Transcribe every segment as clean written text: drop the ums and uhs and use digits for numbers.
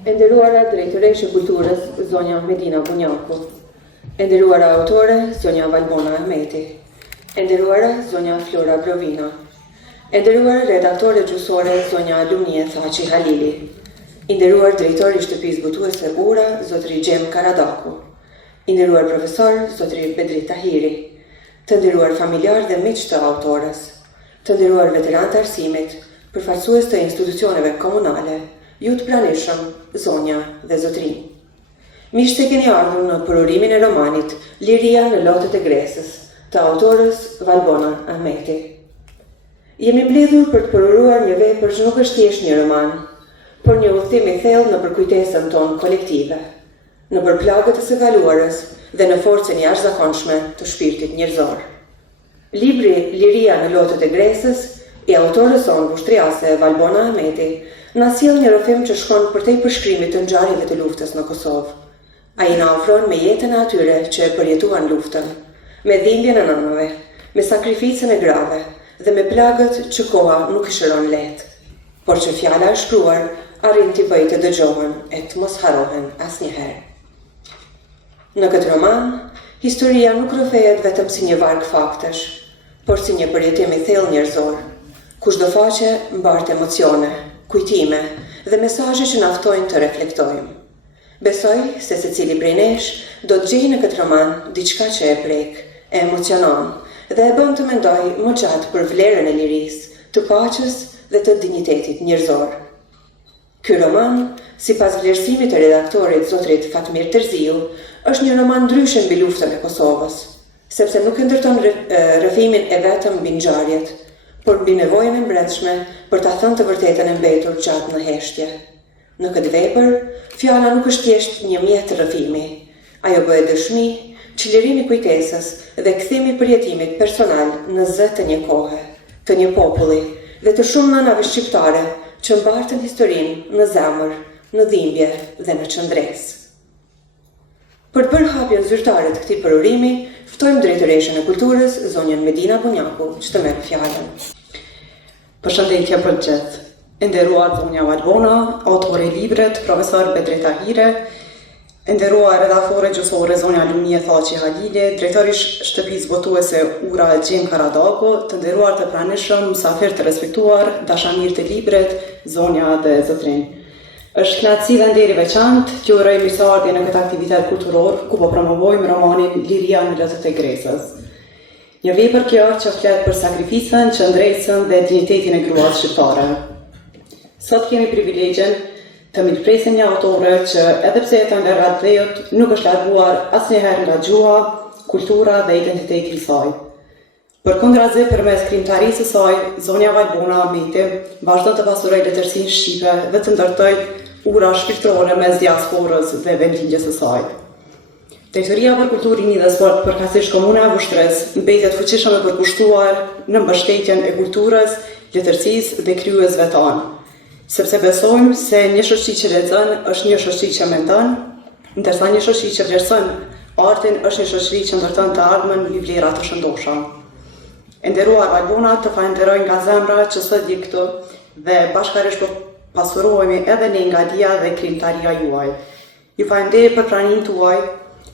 E nderuara drejtoreshe kulturës, zonja Medina Bunjaku. E nderuara autore, zonja Valbona Ahmeti. E nderuara zonja Flora Brovina. E nderuar redaktore gjusore, zonja Lumie Thaçi Halili. I nderuar drejtori i shtëpisë botuese Ura, zotëri Gjem Karadaku. I nderuar profesor, zotëri Bedrit Tahiri. Të nderuar familjar dhe miq të autores. Të nderuar veteranë të arsimit, përfaqësues të institucioneve komunale, ju të pranishëm, zonja dhe zotërin. Mirë se keni ardhur në përurimin e romanit Liria në lotët e Gresës, të autorës Valbona Ahmeti. Jemi mbledhur për të përuruar një vepër që nuk është thjesht një roman, por një udhëtim i thellë në përkujtesën tonë kolektive, në përplagët e së kaluarës dhe në forcën jashtëzakonshme të shpirtit njerëzor. Libri Liria në lotët e Gresës i autorës sonë vushtriase Valbona Ahmeti na sjell një rrëfim që shkon përtej përshkrimit të ngjarjeve të luftës në Kosovë. Ai na ofron me jetën e atyre që e përjetuan luftën, me dhimbjen e nënave, me sakrificën e grave dhe me plagët që koha nuk i shëron lehtë, por që fjala e shkruar arrin t'i bëjë të dëgjohen e të mos harohen asnjëherë. Në këtë roman, historia nuk rrëfehet vetëm si një varg faktesh, por si një përjetim i thellë njerëzor. Kushdo faqe mbart emocione, kujtime dhe mesazhe që na ftojnë të reflektojmë. Besoj se secili prej nesh do të gjejë në këtë roman diçka që e prek, e emocionon dhe e bën të mendoj më gjatë për vlerën e lirisë, të paqes dhe të dinjitetit njerëzor. Ky roman, sipas vlerësimit të redaktorit zotrit Fatmir Terziu, është një roman ndryshe mbi luftën e Kosovës, sepse nuk e ndërton rrëfimin e vetëm mbi ngjarjet, por mbi nevojën e mbretshme për ta thënë të vërtetën e mbetur gjatë në heshtje. Në këtë vepër, fjala nuk është thjesht një mjet rrëfimi. Ajo bëhet dëshmi që lirimi i kujtesës dhe kthimi i përjetimit personal në zë të një kohe, të një populli dhe të shumë nënave shqiptare që mbartën historinë në zemër, në dhimbje dhe në qëndresë. Për të bërë hapjen zyrtare të këtij përurimi, ftojmë drejtoreshën e kulturës, zonjën Medina Bunjaku, që të merr fjalën. Përshëndetje për gjithë. E nderuar zonja Valbona, autore i librit, profesor Bedrit Tahiri, e nderuar redaktore gjusore zonja Lumie Thaçi Halili, drejtori i shtëpisë botuese Ura Gjem Karadaku, të nderuar të pranishëm, mysafir të respektuar, dashamirë të librit, zonja dhe zotrin. Është kënaqësi dhe nder i veçantë që uroj mirëseardhje në këtë aktivitet kulturor ku po promovojmë romanin Liria në lotët e Gresës. Një vepër kjo që flet për sakrificën, qëndresën dhe dinjitetin e gruas shqiptare. Sot kemi privilegjen të mirëpresim një autore që edhe pse jeton nga radhëut nuk është larguar asnjëherë nga gjuha, kultura dhe identiteti i saj. Përkundrazi përmes krijimtarisë së saj, zonja Valbona Ahmeti vazhdon të pasurojë letërsinë shqipe dhe të ndërtojë ura shpirtërore mes diasporës dhe vendlindjes së saj. Drejtoria për kulturë, rini dhe sport përkatësisht komuna e Vushtresë mbetet fuqishëm e përkushtuar në mbështetjen e kulturës, letërsisë dhe krijuesve tanë, sepse besojmë se një shoqëri që lexon është një shoqëri që mendon, ndërsa një shoqëri që vlerëson artin është një shoqëri që ndërton të ardhmen mbi vlera të shëndosha. E nderuar Valbona, të falenderoj nga zemra që sot je këtu dhe bashkërisht po pasurohemi edhe ne nga dia dhe krijimtaria juaj. Ju falenderoj për pranimin tuaj,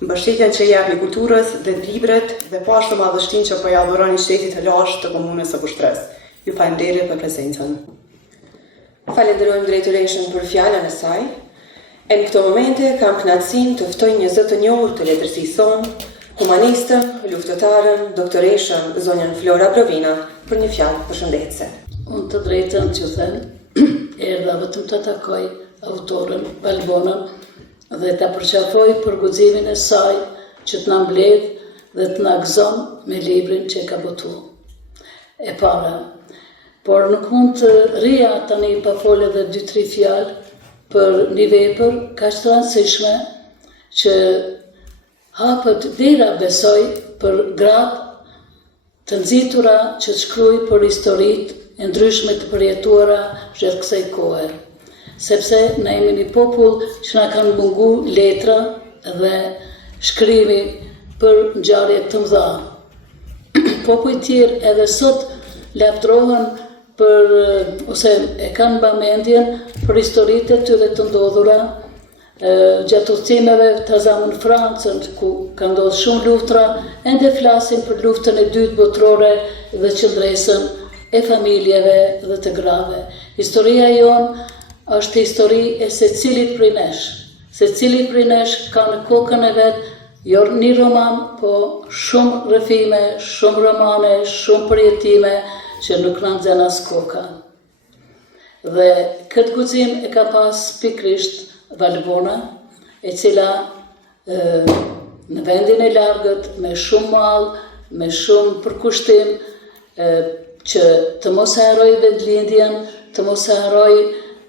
mbështetjen që japni kulturës dhe libret dhe po ashtu madhështinë që po ja dhuroni shtetit të lashtë të komunës së Vushtresë. Ju falenderoj për prezencën. Falenderojmë drejtoreshën për fjalën e saj. E në këto momente kam kënaqësinë të ftoj një zë të njohur të letërsisë sonë, humanistën, luftëtarën, doktoreshën, zonjën Flora Brovina, për një fjalë përshëndetëse. Unë të drejtën që them, erdha vetëm të takoj autorën Valbonën dhe të përqafoj për guximin e saj që të na mbledh dhe të na gëzon me librin që ka botu. E para, por nuk mund të rria tani pa folë edhe 2-3 fjalë për një vepër kaq të rëndësishme që hapët dera, besoj, për gratë të nxitura që të shkruaj për historitë e ndryshme të përjetuara gjatë kësaj kohe. Sepse ne jemi një popull që na kanë mungu letra dhe shkrimi për ngjarje të mëdha. Popujt tjerë edhe sot lavdrohen ose e kanë bamendjen për historitë e tyre të ndodhura, gjatë udhëtimeve të zamë në Francën, ku ka ndodhur shumë luftra, ende flasin për luftën e dytë botërore dhe qëndresën e familjeve dhe të grave. Historia jonë është histori e secilit prej nesh. Secili prej nesh ka në kokën e vetë jo një roman, po shumë rrëfime, shumë romane, shumë përjetime që nuk në nxen as koka. Dhe këtë guxim e ka pas pikrisht Valbona, e cila në vendin e largët, me shumë mall, me shumë përkushtim, që të mos e harroj vendlindjen, të mos e harroj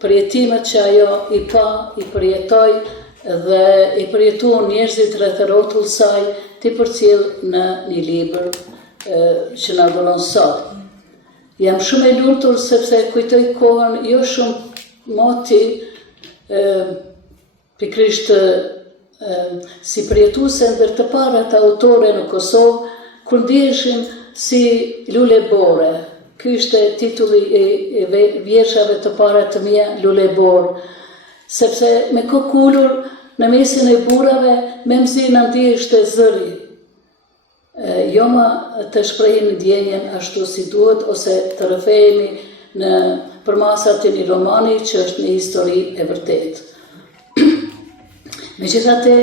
përjetimet që ajo i pa, i përjetoj, dhe i përjetu njerëzit rreth rrotull saj, ti përcjell në një libër që na dhuron sot. Jam shumë e lumtur sepse kujtoj kohën jo shumë moti, pikrisht si përjetuese ndër të parat autore në Kosovë, kur ndiheshin si lule bore. Ky ishte titulli i vjershave të para të mia, Lule Bor, sepse me kokë ulur në mesin e burrave me mzina ndiheshte zëri. Jo më të shprehim ndjenjen ashtu si duhet, ose të rrëfehemi në përmasat e një romani që është një histori e vërtetë. Megjithatë,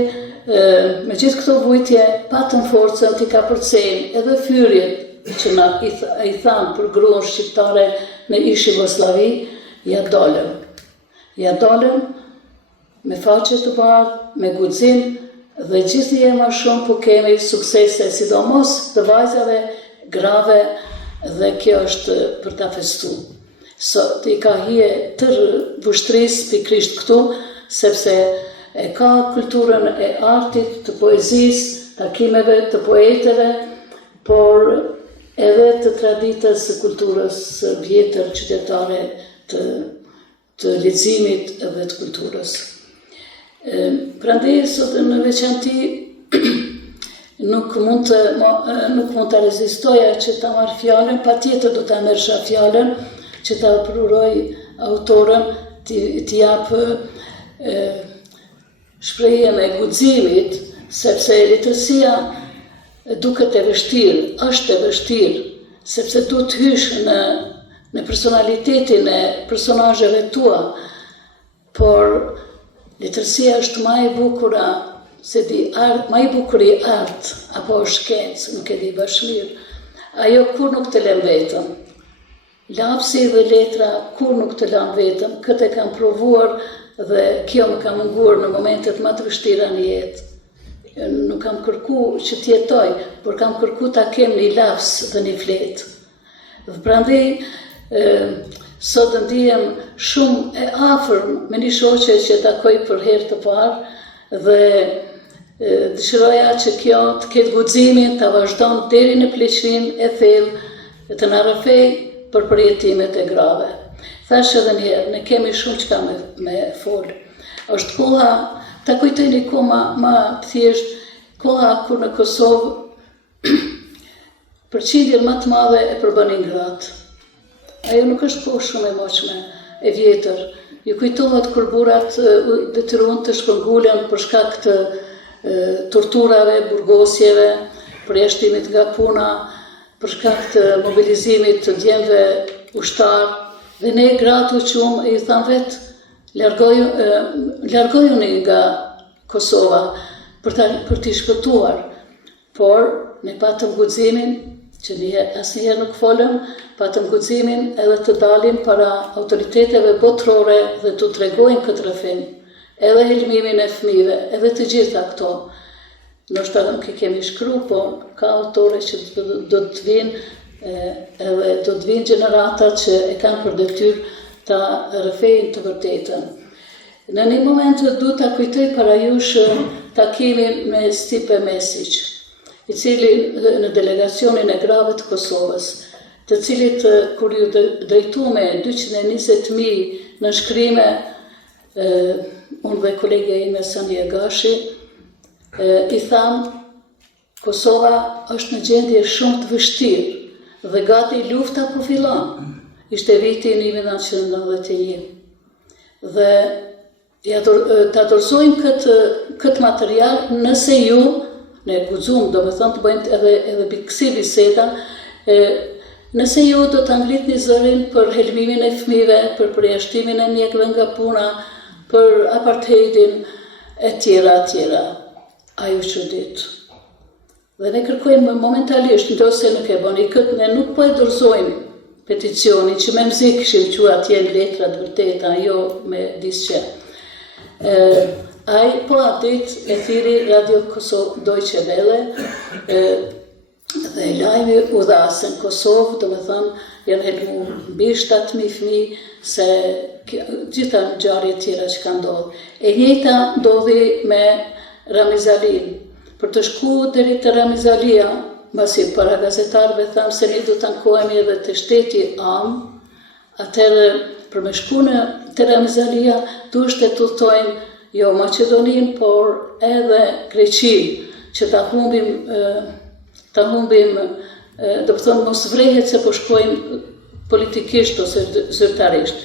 me gjithë këto vujtje, patëm forcën t'i ka përcejnë edhe fyrjet që na i thanë për gruan shqiptare në ish Jugosllavi, ja dolëm. Ja dolëm me faqe të bardhë, me guxim, dhe gjithë je më shumë po kemi suksese, sidomos të vajzave grave, dhe kjo është për ta festu. Sot i ka hije tërë vushtrisë pikrisht këtu, sepse e ka kulturën e artit, të poezisë, takimeve të poeteve, por edhe të traditës së kulturës vjetër qytetare të leximit dhe të kulturës. Prandaj sot në veçanti nuk mund të rezistoja që ta marr fjalën, patjetër do ta merrsha fjalën që ta pruroj autorën t'i jap shprehjen e guximit, sepse letërsia duket e vështirë, është e vështirë, sepse du të hysh në personalitetin e personazheve tua, por letërsia është më e bukura, më e bukur i art, apo shkencë, nuk e di bashkëmirë. Ajo kur nuk të lën vetëm. Lapsi dhe letra kur nuk të lën vetëm, këtë e kam provuar dhe kjo më ka munguar në momentet më të vështira në jetë. Nuk kam kërku që t'jetoj, por kam kërku ta kem një laps dhe një fletë. Dhe prandaj, sot ndihem shumë e afërm me një shoqe që takoj për herë të parë dhe dëshiroja që kjo të ketë guximin të vazhdon deri në pleqërinë e thellë të na rrëfej për përjetimet e grave. Thash edhe një herë, ne kemi shumë çka me fol. Është koha, ta kujtoj një kohë më thjesht, koha kur në Kosovë përqindjen më të madhe e përbanin gratë. Ajo nuk është kohë shumë e moqme, e vjetër. Ju kujtohet kur burrat detyrohen të shpërngulen për shkak të torturave, burgosjeve, përjashtimit nga puna, për shkak të mobilizimit të djemve ushtar, dhe ne gratë u qumë e i thamë vetë, largojuni nga Kosova për t'i shpëtuar, por ne patëm guximin, që asnjëherë nuk folëm, patëm guximin edhe të dalim para autoriteteve botërore dhe t'u tregojmë këtë rrëfim, edhe helmimin e fëmijëve, edhe të gjitha këto. Ndoshta nuk i kemi shkruar, po ka autore që do të vinë, edhe do të vinë gjenerata që e kanë për detyrë ta rrëfejnë të vërtetën. Në një moment du ta kujtoj para jush takimin me Stipe Mesić, i cili në delegacionin e grave të Kosovës, të cilit kur ju drejtume 220.000 në shkrime, unë dhe kolegja ime Sanja Gashi, i thamë, Kosova është në gjendje shumë të vështirë dhe gati lufta po fillon. ishte viti 1991. Dhe ta dorëzojmë këtë material nëse ju, ne guxum, do me thënë të bëjmë edhe kësi biseda, nëse ju do të ngritni zërin për helmimin e fëmijëve, për përjashtimin e mjekëve nga puna, për apartheidin, e tjera. A ju çudit. Dhe ne kërkojmë momentalisht, ndose nuk e bëni këtë, ne nuk po e dorëzojmë peticionin që me mzi këshim që atje në letrat vërteta, jo me disqe. Ai po atit e thiri Radio Kosovë Deutsche Welle dhe lajmi u dha se në Kosovë, do me thënë, janë helmu mbi 7.000 fëmijë se gjitha ngjarje tjera që ka ndodhur. E njëjta ndodhi me Ramizalin. Për të shku deri te Ramizalia, mbasi para gazetarëve thamë se ne do të ankohemi edhe te shteti Am, atëherë për me shku te Ramizalia duhet të udhtojmë jo Maqedoninë, por edhe Greqinë, që ta humbim, do të thonë mos vrehet se po shkojmë politikisht ose zyrtarisht.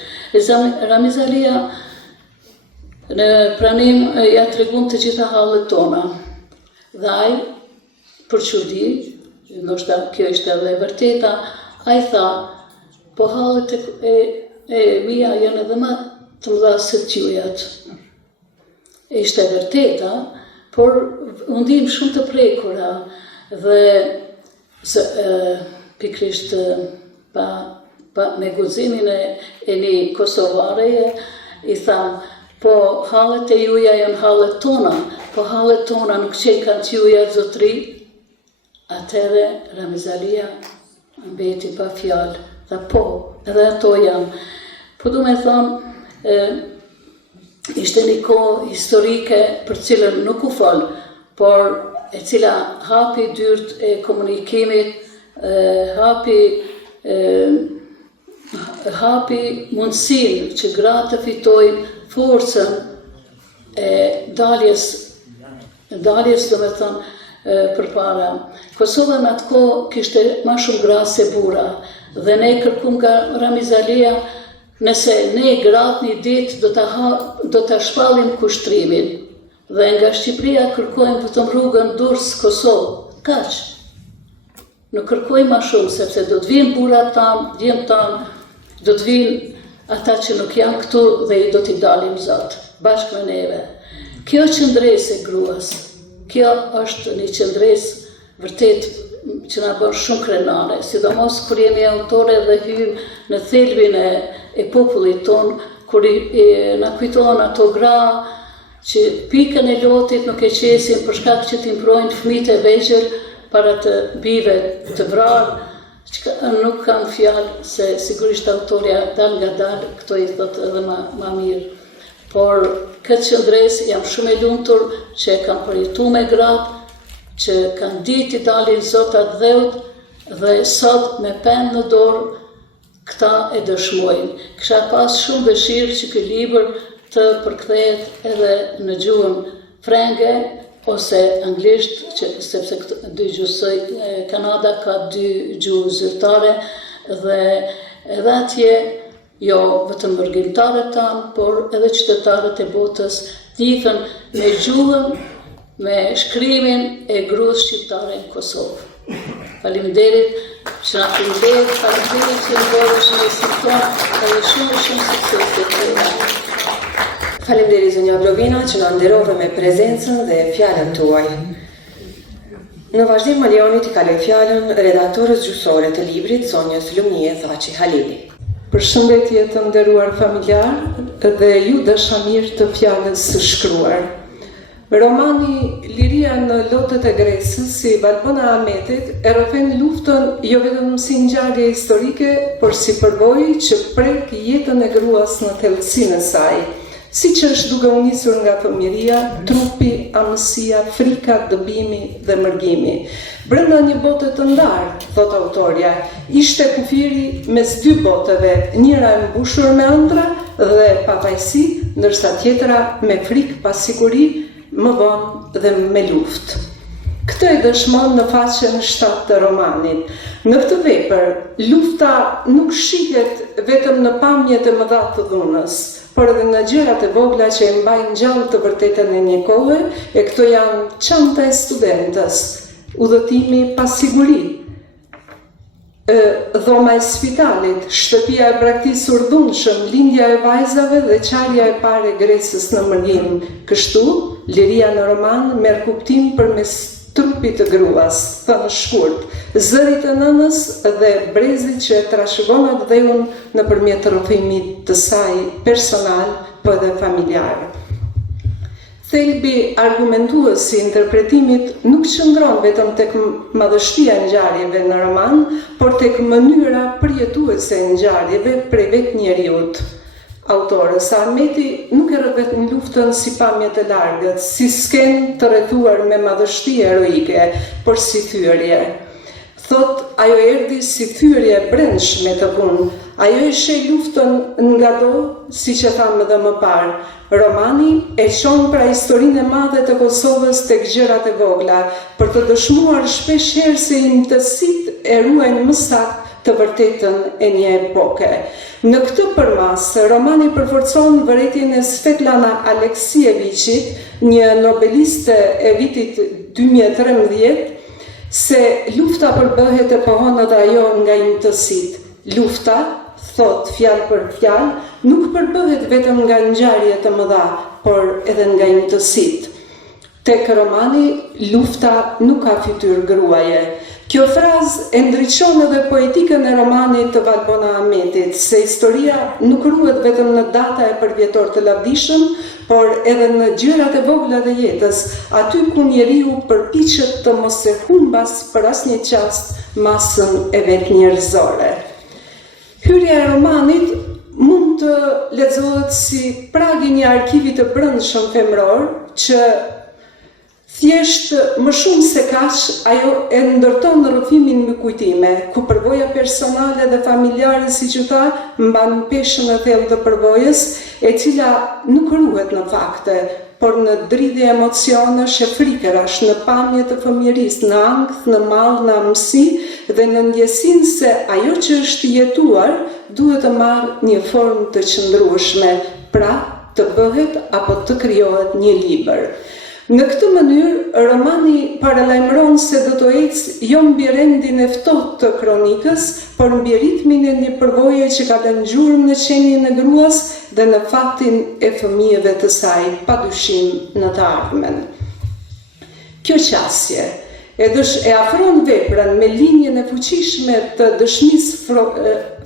Ramizalia në pranim ja tregon të gjitha hallet tona. Dhe ai, për çudi, ndoshta kjo ishte edhe e vërteta, ai tha, po hallet e mia janë edhe më të mëdha se t'jujat. Ishte e vërteta, por u ndiem shumë të prekura dhe pikrisht me guximin e një kosovareje, i tham, po hallet e juja janë hallet tona, po hallet tona nuk qenë kanë t'juja zotri. Atëherë Ramizalia mbeti pa fjalë, dhe po, edhe ato janë. Po du me thonë, ishte një kohë historike për cilën nuk u folë, por e cila hapi dyrt e komunikimit, hapi mundësin që gratë të fitojnë forcën e daljes do me thënë përpara. Kosova në atë kohë kishte ma shumë gra se bura dhe ne kërkum nga Ramizalia nëse ne gratë një ditë do të shpallim kushtrimin dhe nga Shqipëria kërkojmë vetëm rrugën Durrës-Kosovë. Kaq. Nuk kërkojmë ma shumë sepse do të vinë burat tanë, djemë tanë, do të vinë ata që nuk janë këtu dhe i do t'i dalim Zot, bashkë me neve. Kjo qëndresë e gruas, kjo është një qëndresë vërtet që na bën shumë krenare, sidomos kur jemi autore dhe hyjmë në thelbin e popullit ton, kur na kujtohen ato gra që pikën e lotit nuk e qesin për shkak që t'improjnë fëmijët e vegjël para të bijve të vrarë. Nuk kam fjalë se sigurisht autoria dal nga dal, këto i thot edhe ma mirë. Por këtë qëndresë jam shumë e lumtur që e kam përjetu me gratë, që kanë ditë i dalin zotat dheut dhe sot me penë në dorë këta e dëshmojnë. Kisha pas shumë dëshirë që ky libër të përkthehet edhe në gjuhën frenge ose anglisht, sepse dy gjuhë Kanada ka dy gjuhë zyrtare dhe edhe atje jo vetëm mërgjimtarët tanë, por edhe qytetarët e botës njihën me gjuhën, me shkrimin e gruas shqiptare në Kosovë. Faleminderit që na faleminderit që në bërësh në simptom edhe shumë suksese të tjera. Faleminderit zonja Brovina që na nderove me prezencën dhe fjalën tuaj. Në vazhdim më lejoni t'i kaloj fjalën redaktorës gjyqësore të librit, zonjës Lumie Thaçi Halili. Përshëndetje të nderuar familjar dhe ju dashamir të fjalës së shkruar. Romani Liria në lotët e Gresës si Valbona Ahmetit e rrëfen luftën jo vetëm si ngjarje historike, por si përvojë që prek jetën e gruas në thellësinë e saj, siç është duke u nisur nga fëmijëria, trupi, amësia, frika, dëbimi dhe mërgimi. Brenda një bote të ndarë, thot autorja, ishte kufiri mes dy boteve, njëra e mbushur me ëndra dhe pavajsi, ndërsa tjetra me frikë, pasiguri, më vonë dhe me luftë. Këtë e dëshmon në faqen 7 të romanit. Në këtë vepër, lufta nuk shihet vetëm në pamjet e mëdha të dhunës, por edhe në gjërat e vogla që e mbajnë gjallë të vërtetën e një kohe, e këto janë çanta e studentës, udhëtimi pa siguri, dhoma e spitalit, shtëpia e braktisur dhunshëm, lindja e vajzave dhe qarja e parë e gresës në mërgjim. Kështu, liria në roman merr kuptim përmes trupit të gruas, thënë shkurt, zërit të nënës dhe brezit që trashëgon atë dheun nëpërmjet rrëfimit të saj personal, po edhe familjar. Thelbi argumentues i interpretimit nuk qëndron vetëm tek madhështia e ngjarjeve në roman, por tek mënyra përjetuese e ngjarjeve prej vetë njeriut. Autorës Ahmeti nuk e rrëvet në luftën si pamje të largët, si skenë të rrethuar me madhështi heroike, por si thyrje. Thot, ajo erdhi si thyrje brendshme të punë, ajo e sheh luftën nga do, si që thamë edhe më parë. Romani e çon pra historinë e madhe të Kosovës tek gjërat e vogla, për të dëshmuar shpesh herë se imtësitë e ruajnë më saktë të vërtetën e një epoke. Në këtë përmas, romani përforcon vërtetjen e Svetlana Aleksieviçit, një nobeliste e vitit 2013, se lufta përbëhet e pohon edhe ajo nga imtësitë. Lufta, thot fjalë për fjalë, nuk përbëhet vetëm nga ngjarje të mëdha, por edhe nga imtësitë. Tek romani, lufta nuk ka fytyrë gruaje. Kjo frazë e ndriçon edhe poetikën e romanit të Valbona Ahmetit, se historia nuk ruhet vetëm në data e përvjetor të lavdishëm, por edhe në gjërat e vogla të jetës, aty ku njeriu përpiqet të mos e humbas për asnjë çast masën e vet njerëzore. Hyrja e romanit mund të lexohet si pragi një arkivi të brendshëm femror që thjesht më shumë se kaq ajo e ndërton rrëfimin me kujtime, ku përvoja personale dhe familjare, siç u tha, mban peshën e thellë të përvojës, e cila nuk ruhet në fakte, por në dridhje emocionesh e frikërash, në pamje të fëmijërisë, në ankth, në mall, në amësi dhe në ndjesinë se ajo që është jetuar duhet të marrë një formë të qëndrueshme, pra të bëhet apo të krijohet një libër. Në këtë mënyrë, romani paralajmëron se do të ecë jo mbi rendin e ftohtë të kronikës, por mbi ritmin e një përvoje që ka lënë gjurmë në qenien e gruas dhe në fatin e fëmijëve të saj, padyshim në të ardhmen. Kjo qasje e afron veprën me linjën e fuqishme të dëshmisë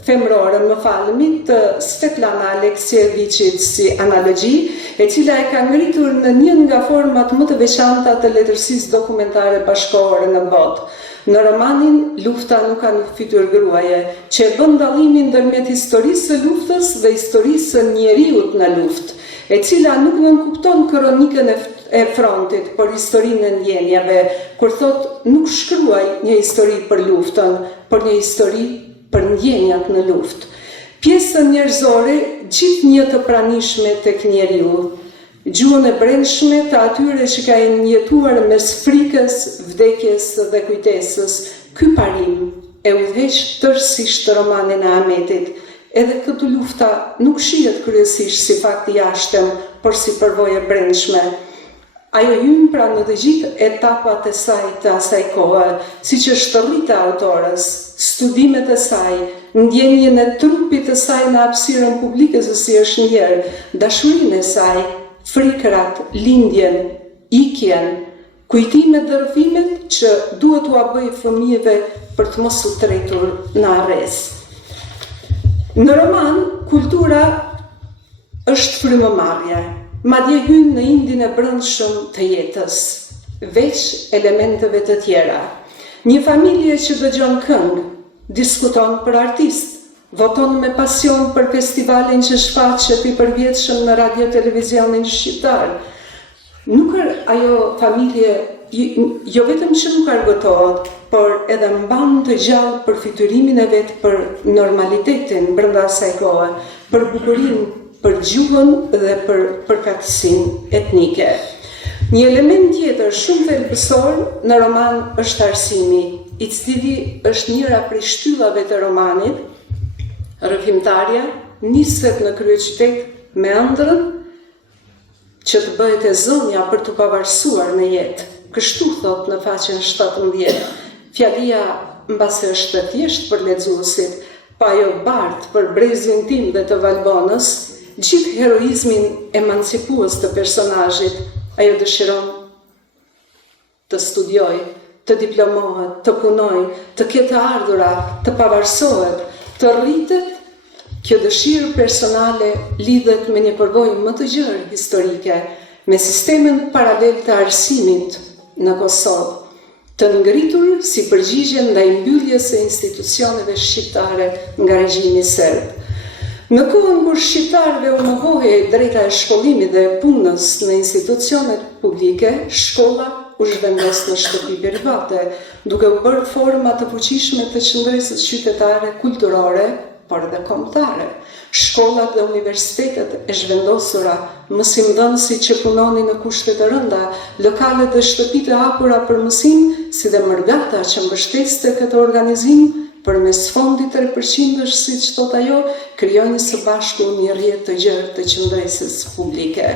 femrore, më falni, të Svetlana Aleksieviçit si analogji, e cila e ka ngritur në një nga format më të veçanta të letërsisë dokumentare bashkëkohore në botë. Në romanin, lufta nuk ka një fytyrë gruaje, që e bën dallimin ndërmjet historisë së luftës dhe historisë së njeriut në luftë, e cila nuk nënkupton kronikën e frontit, por historinë e ndjenjave, kur thot nuk shkruaj një histori për luftën, por një histori për ndjenjat në luftë. Pjesën njerëzore gjithë një të pranishme tek njeriu, gjuhën e brendshme të atyre që ka jetuar mes frikës, vdekjes dhe kujtesës. Ky parim e udhëheq tërësisht romanin e Ahmetit. Edhe këtë lufta nuk shihet kryesisht si fakt i jashtëm, por si përvojë brendshme. Ajo hyn pra në të gjithë etapat e saj të asaj kohe, siç është rrita e autorës, studimet e saj, ndjenjen e trupit të saj në hapësirën publike se si është ndjer, dashurinë e saj, frikrat, lindjen, ikjen, kujtimet dhe rrëfimet që duhet t'u bëj fëmijëve për të mos u tretur në arres. Në roman, kultura është frymëmarrje. Madje hyn në indin e brendshëm të jetës, veç elementeve të tjera. Një familje që dëgjon këngë, diskuton për artist, voton me pasion për festivalin që shfaqet i përvjetshëm në radio televizionin shqiptar. Nuk ajo familje, jo vetëm që nuk argëtohet, por edhe mban të gjallë për fytyrimin e vet, për normalitetin brenda asaj kohe, për bukurinë, për gjuhën dhe për përkatësinë etnike. Një element tjetër shumë thelbësor në roman është arsimi, i cili është njëra prej shtyllave të romanit. Rrëfimtarja niset në kryeqytet me ëndrrën që të bëhet e zonja për të pavarësuar në jetë. Kështu thot në faqen 17. Fjalia mbase është e thjeshtë për lexuesit, pa jo bartë për brezin tim dhe të Valbonës, gjithë heroizmin emancipues të personazhit. Ajo dëshiron të studioj, të diplomohet, të punoj, të ketë ardhura, të pavarësohet, të rritet. Kjo dëshirë personale lidhet me një përvojë më të gjerë historike, me sistemin paralel të arsimit në Kosovë, të ngritur si përgjigje ndaj mbylljes së institucioneve shqiptare nga regjimi serb. Në kohën kur shqiptarëve u mohohej drejta e shkollimit dhe e punës në institucionet publike, shkolla u zhvendos në shtëpi private, duke u bërë forma të fuqishme të qëndresës qytetare, kulturore, por dhe kombëtare. Shkollat dhe universitetet e zhvendosura, mësimdhënësi që punonin në kushte të rënda, lokalet dhe shtëpitë e hapura për mësim, si dhe mërgata që mbështeste këtë organizim, përmes fondit 3%, siç thot ajo, krijojnë së bashku një rrjet të gjerë të qëndresës publike.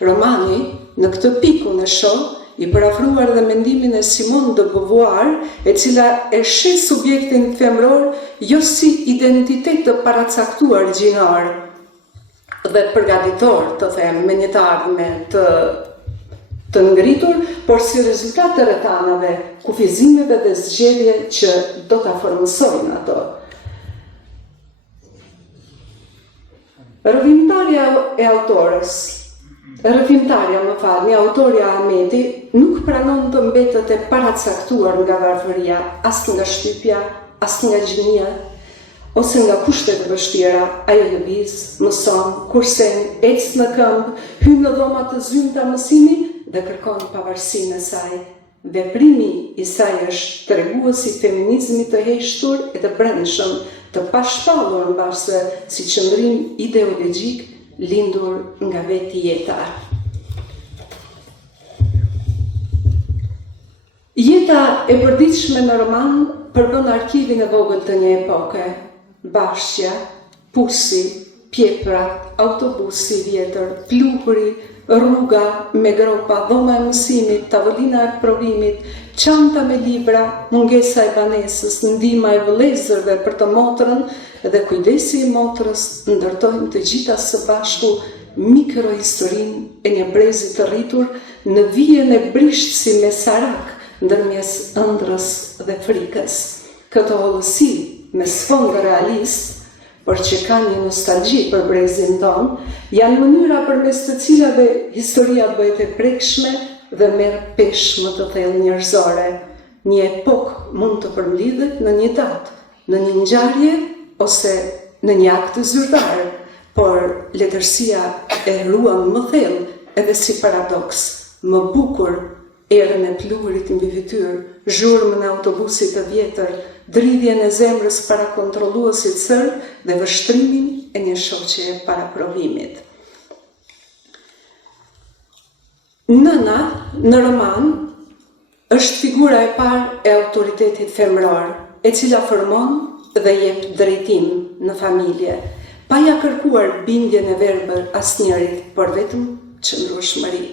Romani, në këtë pikë në shoh, i parafruar dhe mendimin e Simone de Beauvoir, e cila e sheh subjektin femror jo si identitet të paracaktuar gjinar dhe përgatitor, të them, me një të ardhme të ngritur, por si rezultat të rrethanave, kufizimeve dhe zgjedhje që do ta formësojnë ato. Rrëfimtarja e autores, autorja Ahmeti, nuk pranon të mbetet e paracaktuar nga varfëria, as nga shtypja, as nga gjinia, ose nga kushtet të vështira. Ajo lëviz, mëson, kursen, ecë në këmbë, hyn në dhoma të zymta mësimi dhe kërkon pavarësinë e saj. Veprimi i saj është treguesi i feminizmit të heshtur e të brendshëm, të pashpallur mbase si qëndrim ideologjik lindur nga vetë jeta. Jeta e përditshme në roman përbën arkivin e vogël të një epoke. Bashkja, pusi, pjepra, autobusi vjetër, pluhuri, rruga me gropa, dhoma e mësimit, tavolina e provimit, çanta me libra, mungesa e banesës, ndihma e vëllezërve për të motrën dhe kujdesi i motrës ndërtojnë të gjitha së bashku mikrohistorinë e një brezi të rritur në vijen e brishtësi me sarak ndërmjes ëndrrës dhe frikës. Këtë hollësi me sfond realist, por që ka një nostalgji për brezin ton, janë mënyra përmes të cilave historia bëhet e prekshme dhe merr peshë më të thellë njerëzore. Një epokë mund të përmlidhet në një datë, në një ngjarje ose në një akt zyrtar, por letërsia e ruan më thellë edhe si paradoks, më bukur erën e pluhurit mbi fytyrë, zhurmën e autobusit të vjetër, dridhjen e zemrës para kontrolluesit serb dhe vështrimin e një shoqe para provimit. Nëna, në roman, është figura e parë e autoritetit femror, e cila formon dhe jep drejtim në familje, pa ja kërkuar bindjen e verbër asnjërit, por vetëm qëndrueshmëri.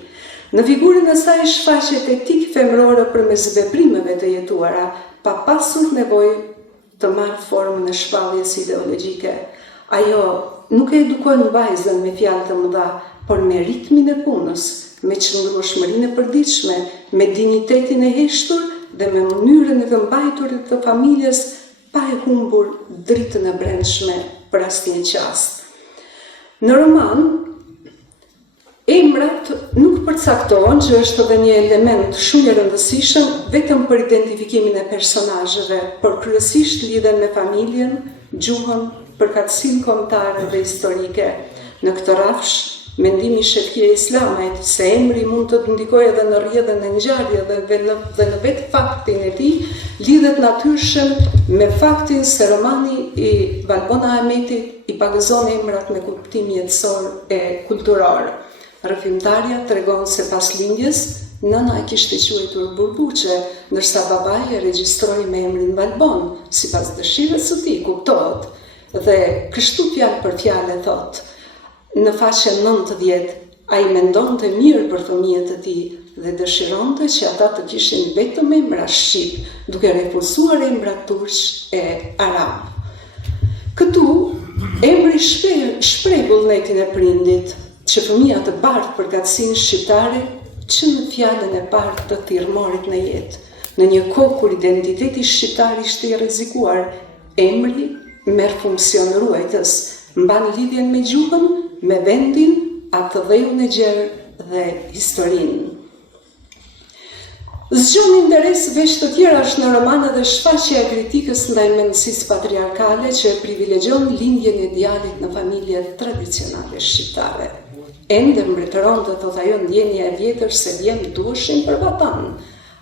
Në figurën e saj shfaqet etikë femrore përmes veprimeve të jetuara, pa pasur nevojë të marrë formën e shpalljes ideologjike. Ajo nuk e edukon vajzën me fjalë të mëdha, por me ritmin e punës, me qëndrueshmërinë e përditshme, me dinjitetin e heshtur dhe me mënyrën e vëmbajturit të familjes, pa e humbur dritën e brendshme për asnjë qast. Në roman, emrat nuk përcaktohen, që është edhe një element shumë i rëndësishëm vetëm për identifikimin e personazheve, por kryesisht lidhen me familjen, gjuhën, përkatësinë kombëtare dhe historike. Në këtë rrafsh, mendimi shefie islamait se emri mund të ndikojë edhe në rrjedhën e ngjarje dhe në vetë faktin e tij, lidhet natyrshëm me faktin se romani i Valbona Ahmetit i pagëzon emrat me kuptim jetësor e kulturor. Rrëfimtarja tregon se pas lindjes, nëna e kishte quajtur Burbuçe, ndërsa babai e regjistroi me emrin Valbon, sipas dëshirës së tij, kuptohet. Dhe kështu fjalë për fjalë thot, në faqen 90, ai mendonte mirë për fëmijët e tij dhe dëshironte që ata të kishin vetëm emra shqip, duke refuzuar emrat turq e arab. Këtu, emri shpreh vullnetin e prindit, që fëmia të bardhë përkatësinë shqiptare, që në fjalën e parë të thirrmorit në jetë. Në një kohë kur identiteti shqiptar ishte i rrezikuar, emri merr funksion ruajtës, mban lidhjen me gjuhën, me vendin, atë dheun e gjerë dhe historinë. Zgjon interes veç të tjera është në romanë dhe shfaqja e kritikës ndaj mendësisë patriarkale që privilegjon lindjen e djalit në familje tradicionale shqiptare. Ende mbretëron të thot ajo ndjenja e vjetër se vjen duheshin për vatan.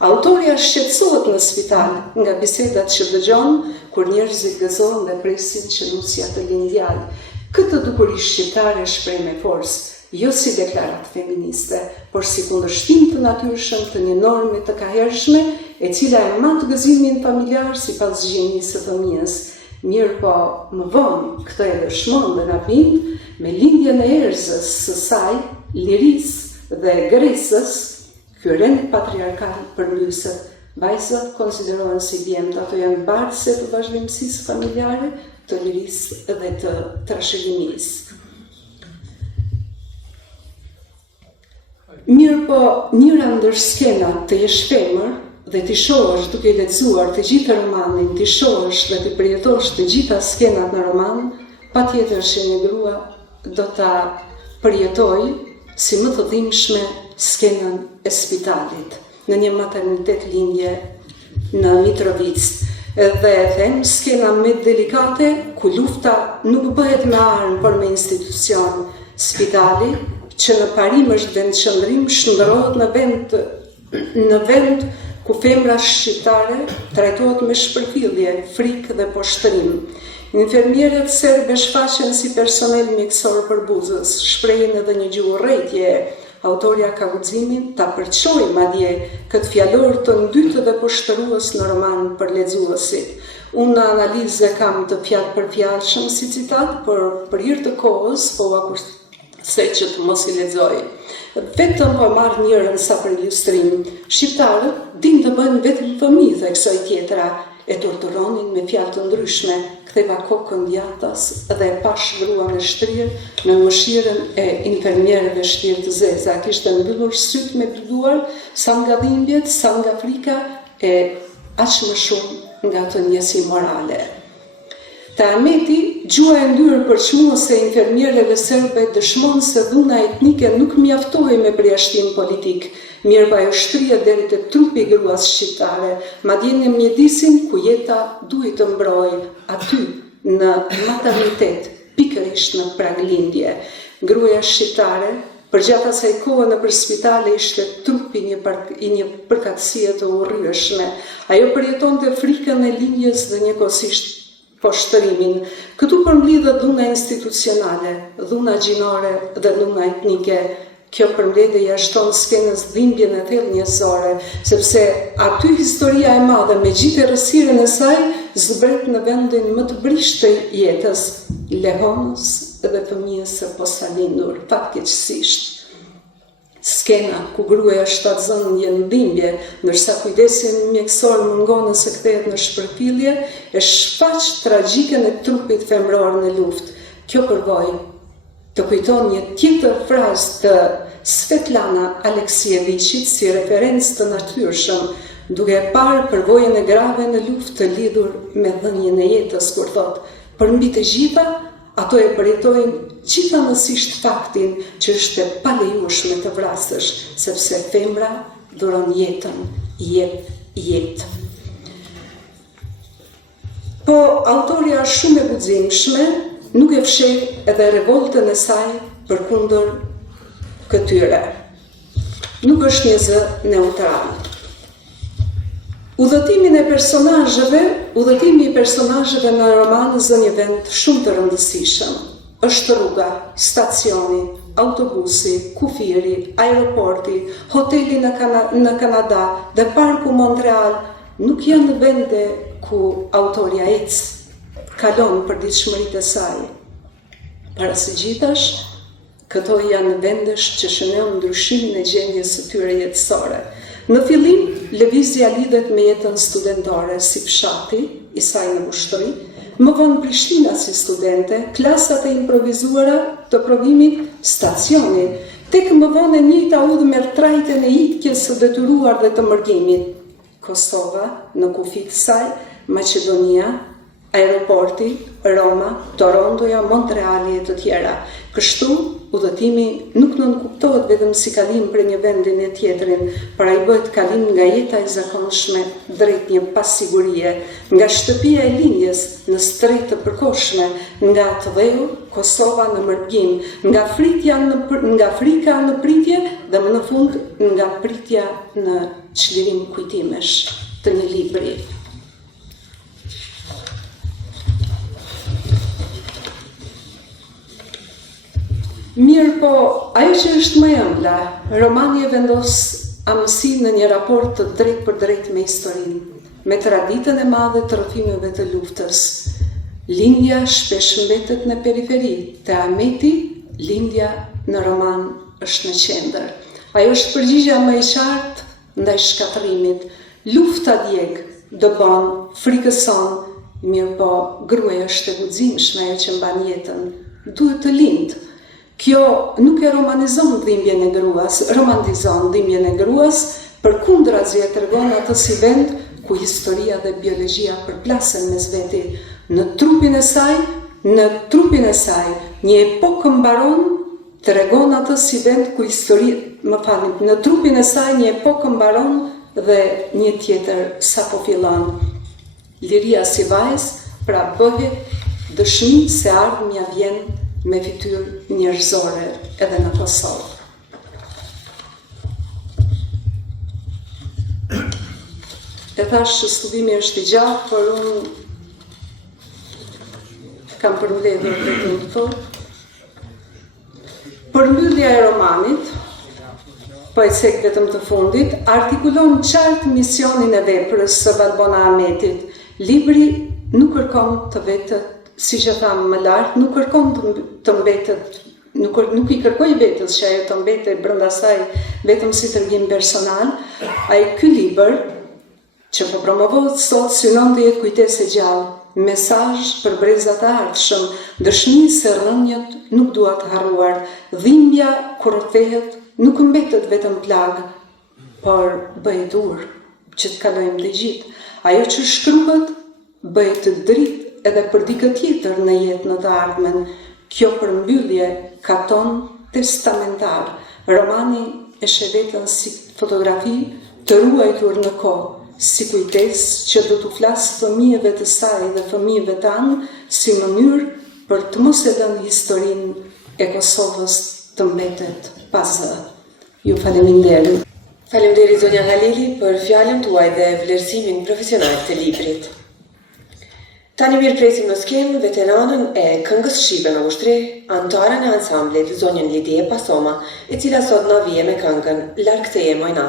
Autoria shqetësohet në spital nga bisedat që dëgjon kur njerëzit gëzohen dhe presin që nusja të lind djalë. Këtë dukuri shqiptare shpreh me forcë, jo si deklarat feministe, por si kundërshtim të natyrshëm të një norme të kahershme, e cila e mat gëzimin familjar sipas zgjenisë së fëmijës. Mirë po, më vonë, këtë e dëshmon dhe na bind me lindjen e erëzës së saj, lirisë dhe gresës, ky rend patriarkal përmbyset. Vajzat konsiderohen si djemt, ato janë bardhëse të vazhdimësisë familjare, të lirisë dhe të trashëgimisë. Mirë po, njëra ndër skenat të jesh femër dhe t'i shohësh duke lexuar të gjithë romanin, t'i shohësh dhe t'i përjetosh të gjitha skenat në roman, patjetër që një grua do ta përjetoj si më të dhimbshme skenën e spitalit në një maternitet lindje në Mitrovic. Dhe e them, skena më delikate ku lufta nuk bëhet me armë, por me institucion. Spitali, që në parim është vendqëndrim, shndërrohet në vend ku femra shqiptare trajtohet me shpërfillje, frikë dhe poshtërim. Infermierët serbe shfaqen si personel mjekësor për buzës, shprehin edhe një gjuhë rrejtje. Autoria ka guximin ta përçojë madje këtë fjalor të ndytë dhe poshtërues në roman për lexuesit. Unë në analizë kam të fjalë për fjalshëm si citat, por për hir të kohës, po se që të mos i lexoj. Vetëm po marr njërën sa për ilustrim. Shqiptarët dinë të bëjnë vetëm fëmijë dhe kësaj tjetra, e torturonin me fjalë të ndryshme, ktheva kokën djathtas dhe e pash grua me shtrirë në mëshirën e infermierëve shtirë të zeza. Kishte mbyllur syt me bluar, sa nga dhimbjet, sa nga frika e aq më shumë nga të njësi morale. Te Ahmeti, gjua e ndyrë për çmuese e infermierëve serbe dëshmon se dhuna etnike nuk mjaftoi me përjashtim politik, mirë pa ajo shtrihet deri te trupi i gruas shqiptare, madje në mjedisin ku jeta duhet të mbrojë aty në maternitet, pikërisht në prag lindje. Gruaja shqiptare, përgjatë asaj kohe nëpër spitale ishte trupi i një përkatësie të urryeshme. Ajo përjetonte frikën e lindjes dhe njëkohësisht poshtërimin. Këtu përmblidhet dhuna institucionale, dhuna gjinore dhe dhuna etnike. Kjo përmbledhje jashton skenës dhimbjen e thellë njerëzore, sepse aty historia e madhe me gjithë errësirën e saj zbret në vendin më të brisht të jetës, lehonës dhe fëmijës së posalindur, fatkeqësisht. Skena ku gruaja shtatzon një dhimbje, ndërsa kujdesin mjekësor mungon nëse kthehet në shpërfillje, e shfaq tragjikën e trupit femror në luftë. Kjo përvojë të kujton një tjetër frazë të Svetlana Aleksieviçit si referencë të natyrshëm, duke parë përvojën e grave në luftë të lidhur me dhënien e jetës, kur thotë, për mbi të gjitha, ato e përjetojnë gjithanësisht faktin që është e palejueshme të vrasësh, sepse femra dhuron jetën, jetë. Po, autoria është shumë e guximshme, nuk e fsheh edhe revoltën e saj përkundër këtyre. Nuk është një zë neutral. Udhëtimi i personazheve në roman zë një vend shumë të rëndësishëm. Është rruga, stacioni, autobusi, kufiri, aeroporti, hoteli në Kanada dhe parku Montreal nuk janë vende ku autoria kalon për ditëshmëritë e saj. Para së gjithash, këto janë vendesh që shënon ndryshimin e gjendjes së tyre jetësore. Në fillim, lëvizja lidhet me jetën studentore si fshati i saj në ushtri, më vonë Prishtina si studente, klasat e improvizuara të provimit stacioni, tek më vonë e njëjta udhë me trajten e ikjes së detyruar dhe të mërgimit. Kosova, në kufit saj, Maqedonia, aeroporti, Roma, Torontoja, Montreali e të tjera. Kështu, udhëtimi nuk nënkuptohet vetëm si kalim për një vendin e tjetrin, por ai bëhet kalim nga jeta e zakonshme drejt një pasigurie, nga shtëpia e lindjes në stret të përkohshme, nga të dheu Kosova në mërgim, nga frika në pritje dhe më në fund nga pritja në çlirim kujtimesh të një libri. Mirë po, ajo që është më ëmbla, romani e vendos amësi në një raport të drejt për drejt me historinë, me traditën e madhe të rrëfimeve të luftës. Lindja shpesh mbetet në periferi, te Ahmeti, lindja në roman është në qendër. Ajo është përgjigja më e qartë ndaj shkatërimit. Lufta djeg, dëbon, frikëson, mirë po, gruaja është e guximshme ajo që mban jetën. Duhet të lindë. Kjo nuk e romantizon dhimbjen e gruas, përkundrazi e tregon atë si vend ku historia dhe biologjia përplasen mes veti. Në trupin e saj, një epokë mbaron, tregon atë si vend ku në trupin e saj një epokë mbaron dhe një tjetër sapo fillon. Liria si vajzë, pra bëhet dëshmi se ardhmja vjen me fytyrë njerëzore edhe në Kosovë. E thash që studimi është i gjatë, por unë kam përmbledhur vetëm këto. Përmbyllja e romanit, po e cek vetëm të fundit, artikulon qartë misionin e veprës së Valbona Ahmetit. Libri nuk kërkon të vetët, si që thamë më lartë, nuk kërkon të mbetet, nuk i kërkoj vetës që ajo të mbetet brenda saj vetëm si tërgjim personal. Ky libër, që po promovohet sot, synon të jetë kujtesë e gjallë, mesazh për brezat e ardhshëm, dëshmi se rrënjët nuk duhet harruar, dhimbja kur rrëthehet nuk mbetet vetëm plag, por bëhet urë që të kalojmë dhe gjithë. Ajo që shkruhet bëhet të dritë edhe për dikë tjetër në jetë në të ardhmen. Kjo përmbyllje ka ton testamentar. Romani e sheh veten si fotografi të ruajtur në kohë, si kujtesë që do t'u flasë fëmijëve të saj dhe fëmijëve tanë si mënyrë për të mos e lënë historinë e Kosovës të mbetet pa zë. Ju faleminderit. Faleminderit zonja Halili për fjalën tuaj dhe vlerësimin profesional të librit. Tani mirë presim në skenë veteranën e këngës shqipe në ushtri, antarën e ansamblit zonjën Lidie Pasoma, e cila sot na vije me këngën Larg teje mojna.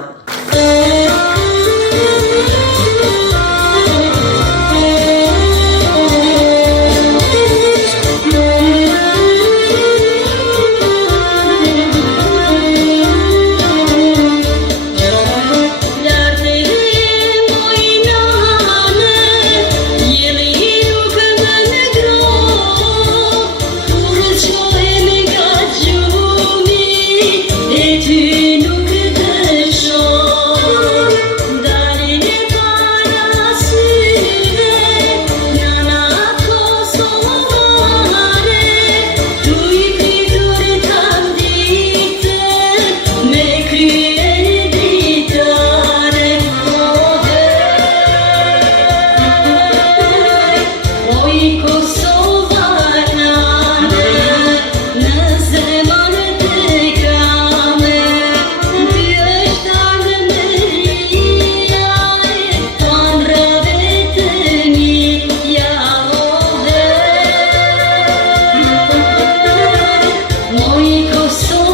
Kosovë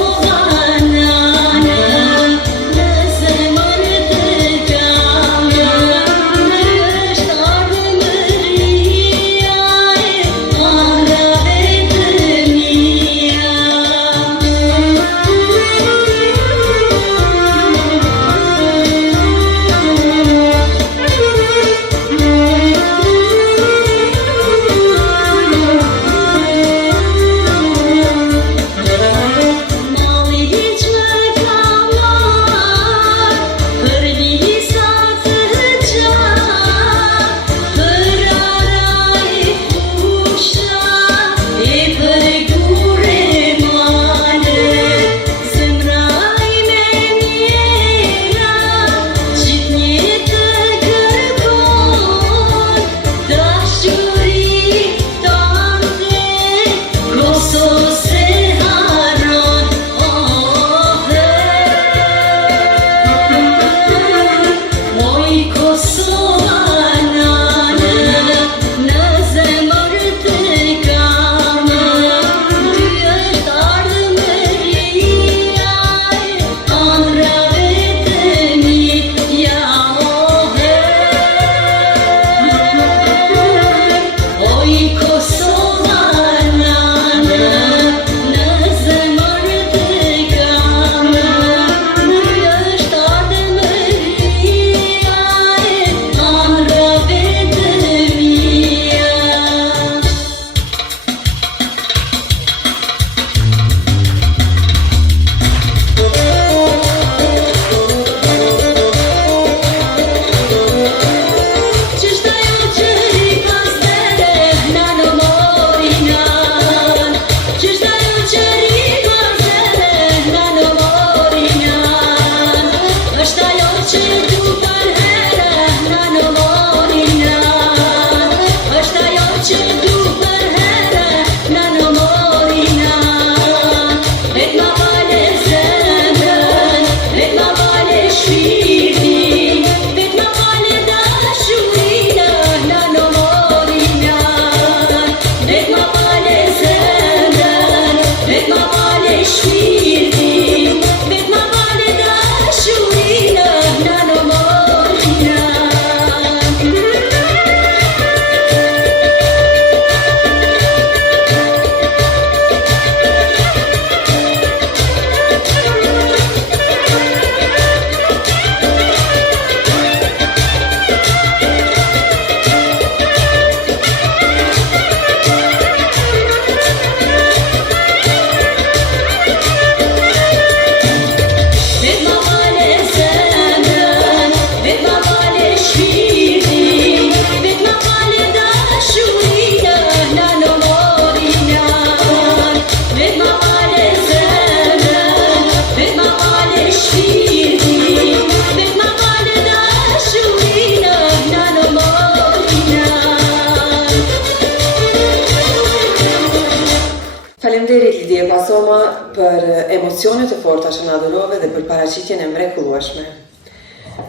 emocionet e forta që na dhurove dhe për paraqitjen e mrekullueshme.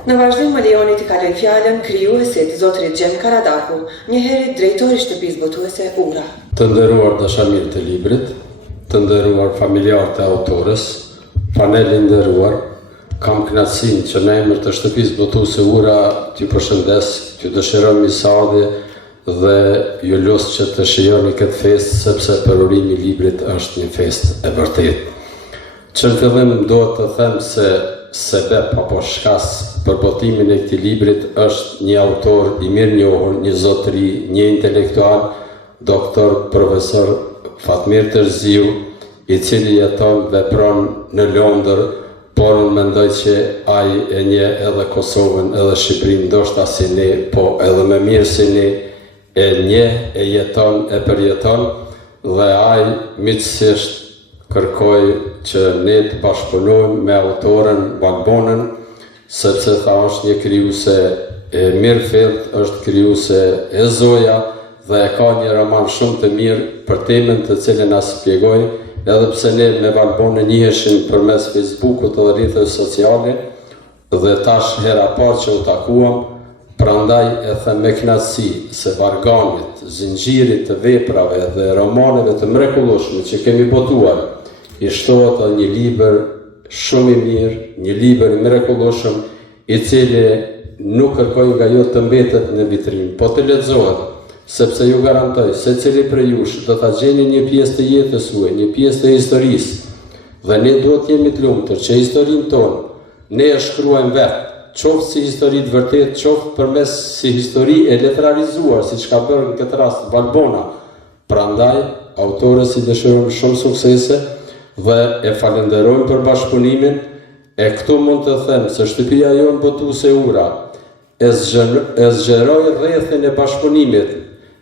Në vazhdim më lejoni t'i kaloj fjalën krijuesit zotrit Gjem Karadaku, njëherë drejtori i shtëpisë botuese Ura. Të nderuar dashamirë të librit, të nderuar familjarë të autores, paneli nderuar, kam kënaqësinë që në emër të shtëpisë botuese Ura t'ju përshëndes, t'ju dëshiroj mirëseardhje dhe ju los që të shijoni këtë festë sepse përurimi i librit është një festë e vërtetë. Që në fillim duhet të them se sebeb apo shkas për botimin e këtij librit është një autor i mirënjohur, një zotëri, një intelektual, doktor, profesor Fatmir Terziu, i cili jeton vepron në Londër, por unë mendoj që ai e nje edhe Kosovën, edhe Shqipërinë, ndoshta si ne, po edhe më mirë si ne, e nje, e jeton, e përjeton, dhe ai miqësisht kërkoj që ne të bashkëpunojmë me autoren Valbonën, sepse tha është një krijuese e mirëfillt, është krijuese e zoja dhe e ka një roman shumë të mirë për temën të cilën as shpjegoj, edhe pse ne me Valbonën njiheshim përmes Facebookut dhe rrjeteve sociale dhe tash hera parë që u takuam, prandaj e them me kënaqësi se varganit, zinxhirit të veprave dhe romaneve të mrekullueshme që kemi botuar, i shtohet edhe një libër shumë i mirë, një libër i mrekullueshëm, i cili nuk kërkoj nga ju të mbetet në vitrinë, po të lexohet, sepse ju garantoj se cili prej jush do ta gjeni një pjesë të jetës suaj, një pjesë të historisë, dhe ne duhet jemi të lumtur që historinë tonë ne e shkruajmë vetë, qoftë si histori të vërtetë, qoftë përmes si histori e letrarizuar, siç ka bërë në këtë rast Valbona. Prandaj, autorës i dëshirojmë shumë suksese dhe e falenderojmë për bashkëpunimin, e këtu mund të them se shtëpia jonë botuese Ura e zgjeroi rrethin e bashkëpunimit.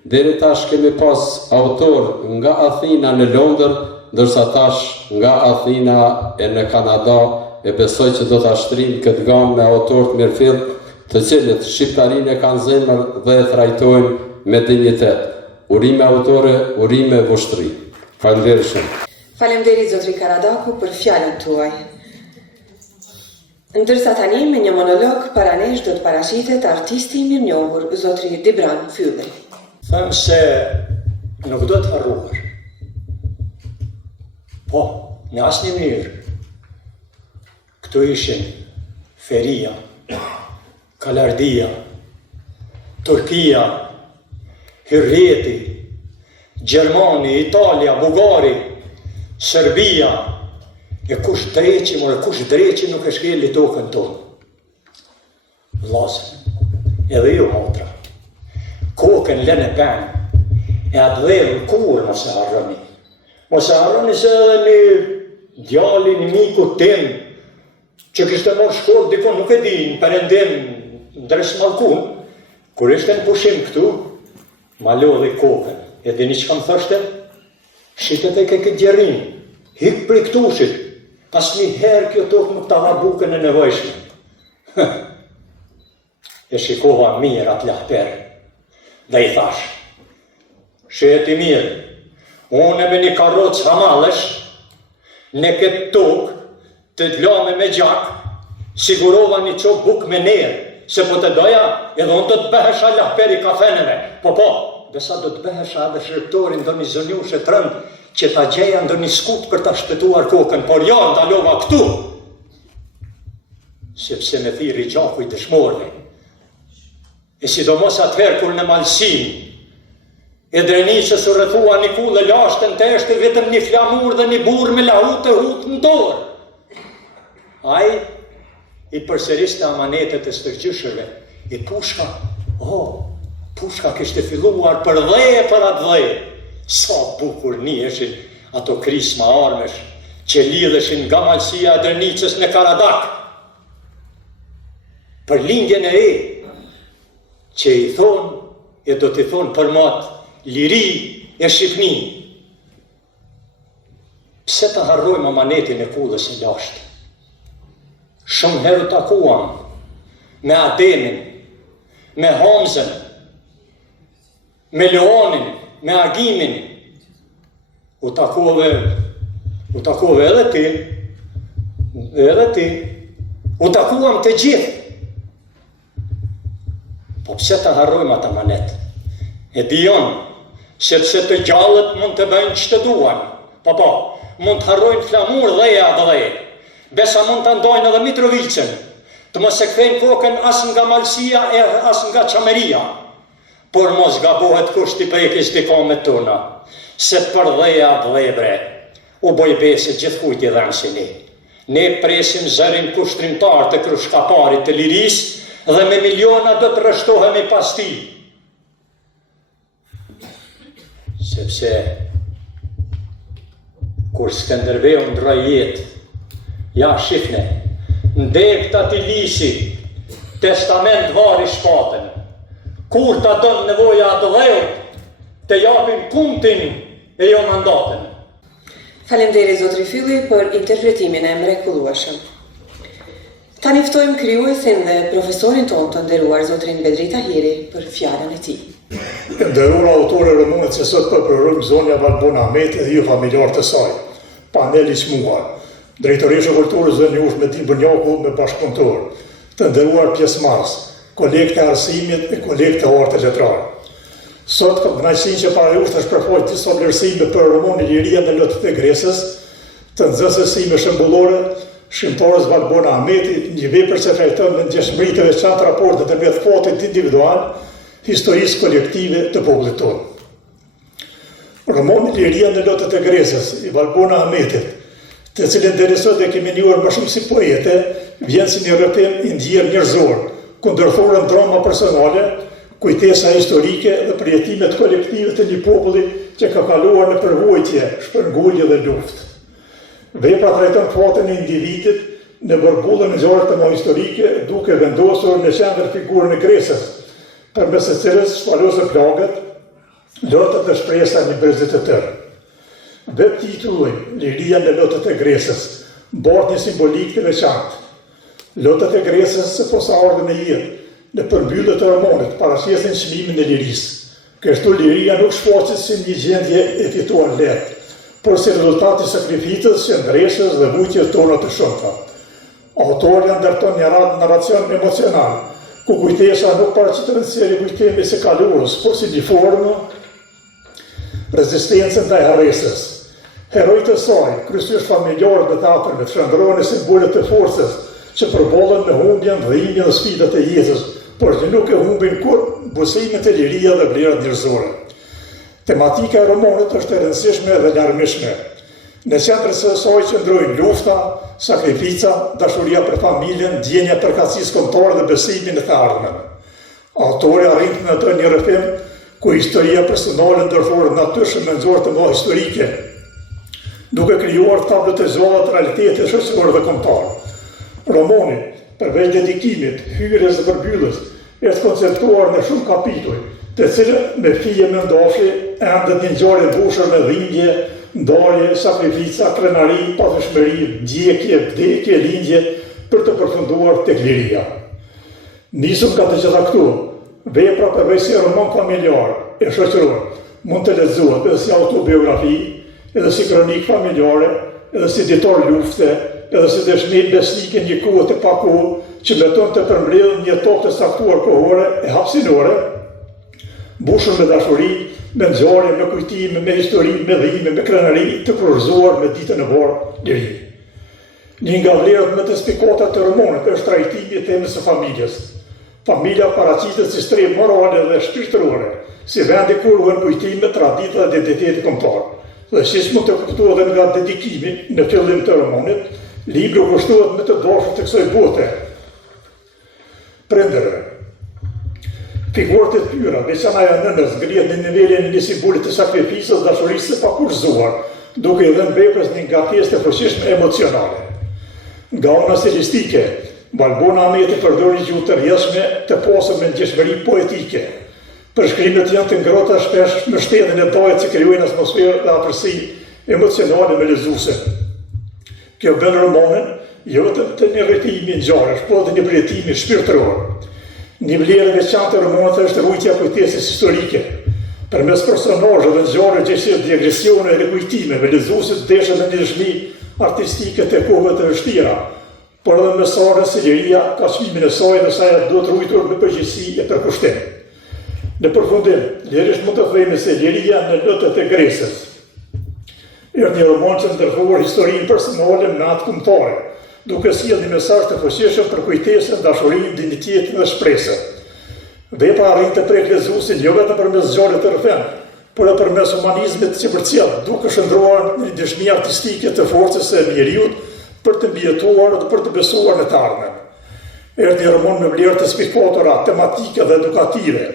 Deri tash kemi pas autor nga Athina në Londër, ndërsa tash nga Athina e në Kanada, e besoj që do të ashtrim këtë gamë me autorët mirëfillt, të cilët shqiptarinë e kanë zemër dhe e trajtojnë me dinjitet. Urime autore, urime vushtri. Faleminderit shumë. Faleminderit zotri Karadaku për fjalën tuaj. Ndërsa tani me një monolog para nesh do të paraqitet artisti i mirënjohur zotri Dibran Fylli. Them se nuk do të harruar. Po, në asnjë mënyrë. Këtu ishin Feria, Kalardia, Turkia, Hyrrjeti, Gjermani, Italia, Bugari, Serbia, e kush dreqi nuk e shkelli tokën tonë. Vllazën, edhe ju motra, kokën lënë e penë, e atë dhevën kur mos e harroni. Mos e harroni se edhe një djali, një miku tim, që kishte marrë shkollë dikon, nuk e di, në Perëndim, në Dres Mallkun, kur ishte në pushim këtu, ma lodhi kokën. E dini që kam thoshte? Shitet e ke këtë gjerin, hik prej këtushit, asnjëherë kjo tokë nuk ta ha bukën e nevojshme. E shikova mirë atë lahper, dhe i thash, sheti mirë, unë me një karrocë hamallesh, në këtë tokë, të t'lame me gjak, sigurova një qopë buk me nerë, se po të doja, edhe unë do të behesha lahperi kafeneve. Po, desa do të behesha edhe shërptori ndo një zonjushe të rëndë, që ta gjeja ndo një skut për ta shtetuar kokën, por jo ndalova këtu, sepse me thiri gjaku i dëshmorve. E sidomos atëherë kur në malsin, e drenicës u rrethua një kullë lashtën të eshte vetëm një flamur dhe një burr me lahut të hut në dorë. Ai i përsëriste amanetet e stërgjyshëve, i pushka, pushka kishte filluar për dheje për atë dheje. Sa bukur njiheshin ato krisma armesh që lidheshin nga malësia e Drenicës në Karadak. Për lindjen e re, që i thonë, e do t'i thonë për matë liri e Shqipni. Pse të harrojmë amanetin e kullës e lashtë? Shumë herë takuam me Adenin, me Hamzën, me Leonin, me Agimin. U takove edhe ti, edhe ti, u takuam të gjithë. Po pse të harrojmë ata manet? E dijon, sepse të gjallët mund të bëjnë që të duan. Po, mund të harrojnë flamur dheja dhe. Besa mund të ndojnë edhe Mitrovicën, të mos e kthejnë kokën as nga malësia e as nga qameria. Por mos gabohet kush t'i prekis t'i kamet tona, se për dheja dhe u boj bese gjithkujt i dhanë si ne. Ne presim zërin kushtrimtar të krushkaparit të liris dhe me miliona do të rështohemi pas ti. Sepse kur Skënderbeu ndroi jetë, ja shifne, ndeg të ati lisi, testament vari shpatën, kur ta dënë nevoja atë dheut, të japin puntin e jo mandatën. Faleminderit Zotri Fylli për interpretimin e mrekullueshëm. Tani ftojmë krijuesin dhe profesorin tonë të nderuar Zotrin Bedri Tahiri për fjalën e tij. Nderuar autore romanit që sot përpërërëm zonja Valbona Ahmeti dhe ju familjarë të saj, paneli smuar, drejtoresha kulturës dhe njohur Metin Bunjaku me bashkëpunëtor, të nderuar pjesëmarrës, kolegë të arsimit e kolegë të artë letrare. Sot kam kënaqësinë që para jush të shpërfaq disa vlerësime për romanin Liria në lotët e Gresës, të nxësësime shembullore, shkrimtarës Valbona Ahmeti, një vepër që trajton me ndjeshmëri të veçantë raportet ndërmjet fatit individual, historisë kolektive të popullit tonë. Romani Liria në lotët e Gresës i Valbona Ahmetit, të cilin interesot e kemi njohur më shumë si poete, vjen si një rrëfim i ndjerë njerëzor, kundërthurën drama personale, kujtesa historike dhe përjetimet kolektive të një populli që ka kaluar në përvojtje, shpërngulje dhe luftë. Vepra trajton fatin e individit në bërbullën e ngjarjeve të historike, duke vendosur në qendër figurën e Gresës, përmes së cilës shpalosën plagët, lotët dhe shpresa një brezit të tërë. Vetë titulli Liria në lotët e Gresës bart një simbolik të veçantë. Lotët e Gresës së posa ardhën e jetë në përmbyllje të romanit paraqesin çmimin e lirisë. Kështu liria nuk shfaqet si një gjendje e fituar lehtë, por si rezultat i sakrificës, qëndreshës dhe vujtjes tona të shumta. Autorja ndërton një narracion emocional, ku kujtesa nuk paraqitet si rikujtimi së kaluarës, por si një formë rezistencë ndaj harresës. Herojtë e saj, kryesisht familjarët dhe të afërmit, shndrohen simbolet të forcës që përballen me humbjen, dhimbjen dhe sfidat e jetës, por që nuk e humbin kur busimet e liria dhe vlerat njerëzore. Tematika e romanit është e rëndësishme dhe larmishme. Në qendër së saj qëndrojnë lufta, sakrifica, dashuria për familjen, ndjenja përkatësisë kombëtare dhe besimin e të ardhmen. Autori arrin në të një rrëfim ku historia personale ndërthuar natyrshëm me nxorë të mëdha historike, duke krijuar tablo të gjalla të realitetit shoqëror dhe kombëtar. Romani, përveç dedikimit, hyrjes dhe përmbylljes, është konceptuar në shumë kapituj, të cilët me fije me ndafshi ende një ngjarje e mbushur me dhimbje, ndarje, sakrifica, krenari, pasueshmëri, ndjekje, vdekje, lindje, për të përfunduar tek liria. Nisëm ka të gjitha këtu, vepra përveç si roman familjar e shoqëror, mund të lexohet edhe si autobiografi, edhe si kronik familjare, edhe si ditor lufte, edhe si dëshmi besnike një kohë të pakohë që beton të përmbledh një tokë të saktuar kohore e hapësinore, mbushur me dashuri, me ngjarje, me kujtime, me histori, me dhime, me krenari, të kurorzuar me ditën e varë liri. Një nga vlerat më të spikata të romanit është trajtimi i temës së familjes. Familja paraqitet si strehë morale dhe shpirtërore, si vendi ku ruhen kujtime, tradita dhe identiteti kombëtar. Dhe siç mund të kuptohet nga dedikimi në fillim të romanit, libri kushtohet me të dashur të kësaj bote. Prindërve. Figurët e tyra, veçanaja nënës, ngrihet në nivelin e një simbolit të sakrificës, dashurisë së pakurrëzuar, duke i dhënë veprës një ngarkesë të fuqishme emocionale. Nga ana stilistike, Valbona Ahmeti përdor një gjuhë të rrjedhshme të pasur me ndjeshmëri poetike. Përshkrimet janë të ngrohta shpesh në shtetin e dajit që krijojnë atmosferë dhe afërsi emocionale me lexuesin. Kjo bën romanin jo vetëm të një rrëfimi ngjarjesh, por të një përjetimi shpirtëror. Një vlerë e veçantë e romanit është rrugja kujtesës historike. Përmes personazheve dhe ngjarjeve që sjellin digresione e rikujtimeve, lexuesi deshet me ndjeshmi artistike të kohëve të vështira, por edhe mesazhe se liria ka çmimin e saj dhe sa duhet ruajtur me përgjegjësi e përkushtim. Në përfundim, lirisht mund të themi se liria në lotët e Gresës është një roman që ndërthurë historinë personale në atë kombëtare, duke sjellë një mesazh të fuqishëm për kujtesën, dashurinë, dinjitetin dhe shpresën. Vepra arrin të prek lexuesin jo vetëm përmes zgjarit të rrethën, por edhe përmes humanizmit që përcjell, duke shndruar në një dëshmi artistike të forcës së njeriut për të mbijetuar dhe për të besuar në të ardhmen. Është një roman me vlerë të spikfatura, tematike dhe edukative.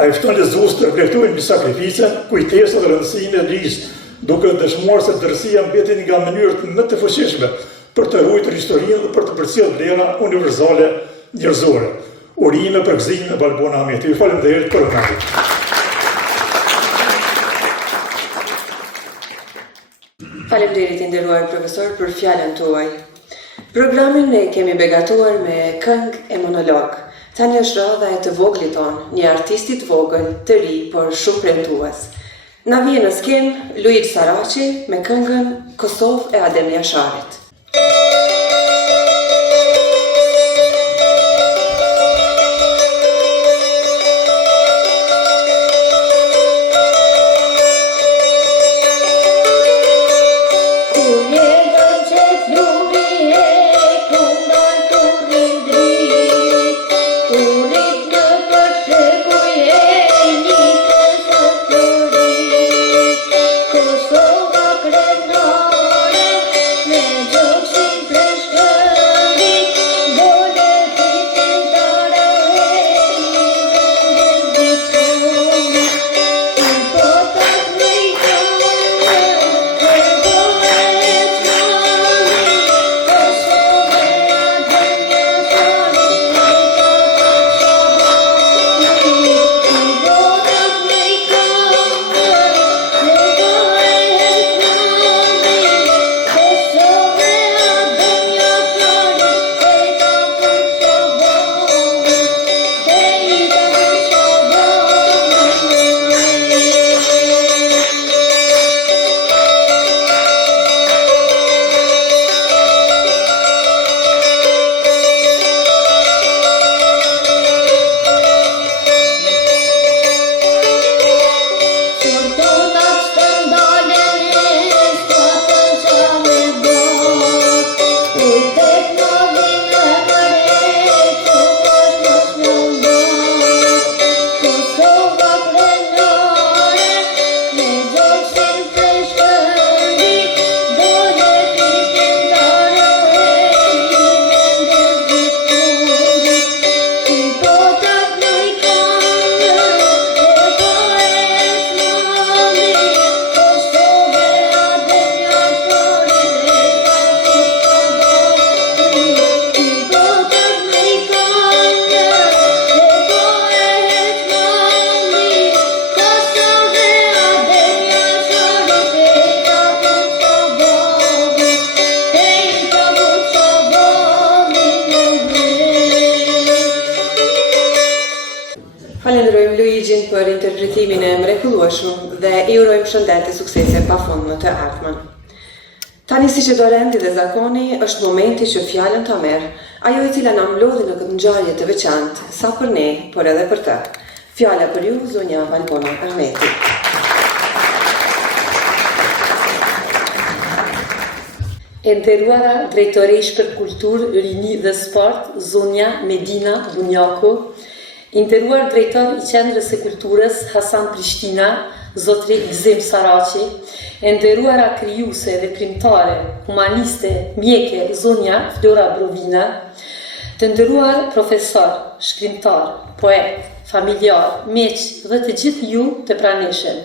Ai fton lexues të reflektojnë mbi sakrificën, kujtesën dhe rëndësinë e lirisë, duke dëshmuar se dërsia mbetet nga mënyrët më të fuqishme për të ruajtur historinë dhe për të përcjellë vlera universale njerëzore. Urime për gëzimin e Valbona Ahmeti. Ju faleminderit për vëmendje. Faleminderit i nderuar profesor për fjalën tuaj. Programin e kemi begatuar me këngë e monolog. Tani është radha e të voglit ton, një artistit vogël, të ri, por shumë premtues. Na vjen në skenë Luigi Saraçi me këngën Kosovë e Adem Jasharit. Falenderojmë Luigjin për interpretimin e mrekullueshëm dhe i urojmë shëndet e suksese pafund në të ardhmen. Tani si që do rendi dhe zakoni, është momenti që fjallën ta merr, ajo e cila na mlodhi në këtë ngjarje të veçantë, sa për ne, por edhe për të. Fjala për ju, zonja Valbona Ahmeti. E nderuara drejtoresh për kulturë, rini dhe sport, zonja Medina Bunjaku, i nderuar drejtor i Qendrës së Kulturës Hasan Prishtina, zotri Gzim Saraçi, e nderuara krijuese dhe krimtare, humaniste, mjeke, zonja Flora Brovina, të nderuar profesor, shkrimtar, poet, familjar, miq dhe të gjithë ju të pranishëm.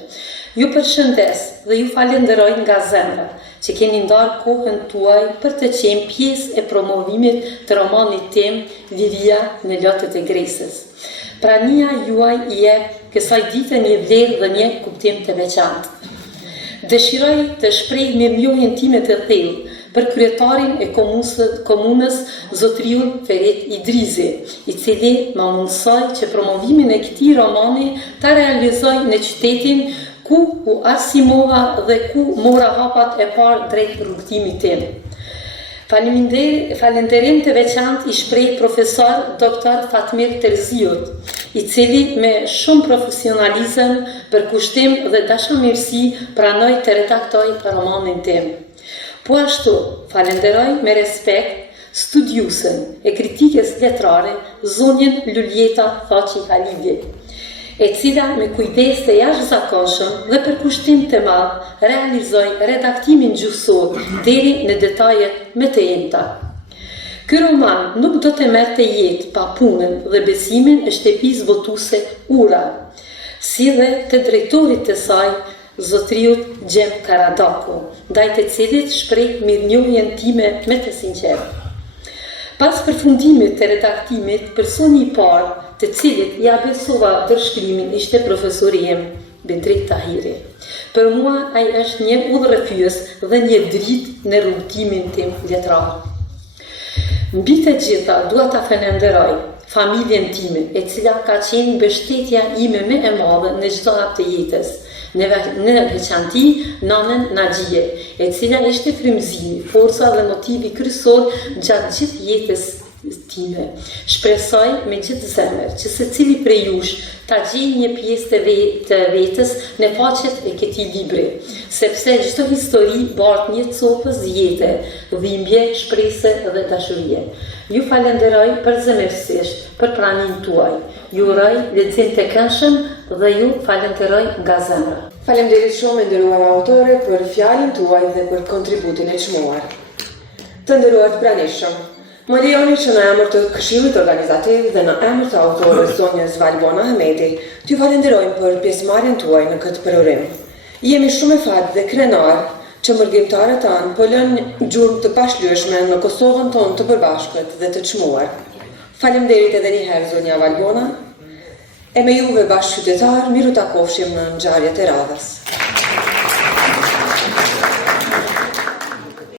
Ju përshëndes dhe ju falenderoj nga zemra që keni ndarë kohën tuaj për të qenë pjesë e promovimit të romanit tim Liria në lotët e Gresës. Prania juaj i jep kësaj dite një vlerë dhe një kuptim të veçantë. Dëshiroj të shpreh me mjohjen time të thellë për kryetarin e komunës zotriun Ferit Idrizi, i cili ma mundsoi që promovimin e këtij romani ta realizoj në qytetin ku u arsimova dhe ku mora hapat e parë drejt rrugtimit tim. Falënderim të veçantë i shpreh profesor Dr. Fatmir Terziut, i cili me shumë profesionalizëm, përkushtim dhe dashamirësi pranoi të redaktoj për romanin tim. Po ashtu, falenderoj me respekt studiusën e kritikës letrare, zonjën Luljeta Thaçi Halidi, e cila me kujdes të jashtëzakonshëm dhe përkushtim të madh realizoi redaktimin gjuhësor deri në detajet më të jemta. Ky roman nuk do të merrte jetë pa punën dhe besimin e shtëpisë votuese Ura, si dhe të drejtorit të saj, zotriut Gjem Karadaku, ndaj të cilit shpreh mirënjohjen time me të sinqertë. Pas përfundimit të redaktimit, personi i parë të cilit ja besova dërshkrimin ishte profesori im, Bedret Tahiri. Për mua ai është një udhërrëfyes dhe një dritë në rrugtimin tim letrar. Mbi të gjitha, dua ta falenderoj familjen time, e cila ka qenë mbështetja ime më e madhe në çdo hap të jetës, në veçanti nanën Naxhie, e cila ishte frymëzimi, forca dhe motivi kryesor gjatë gjithë jetës time. Shpresoj me gjithë zemër që secili prej jush ta gjejë një pjesë të vetës në faqet e këtij libri, sepse çdo histori bart një copës jete, dhimbje, shpresë dhe dashurie. Ju falenderoj përzemërsisht për pranimin tuaj. Ju uroj lexim të këndshëm dhe ju falenderoj nga zemra. Faleminderit shumë nderuar autore për fjalën tuaj dhe për kontributin e çmuar. Të nderuar të pranishëm, më lejoni që në emër të Këshillit Organizativ dhe në emër të autores zonjës Valbona Ahmeti, t'ju falenderojmë për pjesëmarrjen tuaj në këtë program. Jemi shumë e fatë dhe krenar që mërgjimtarët tanë po lënë gjurmë të pashlyeshme në Kosovën tonë të përbashkët dhe të çmuar. Faleminderit edhe një herë zonja Valbona, e me juve bashkëqytetar, miru takofshim në ngjarjet e radhës.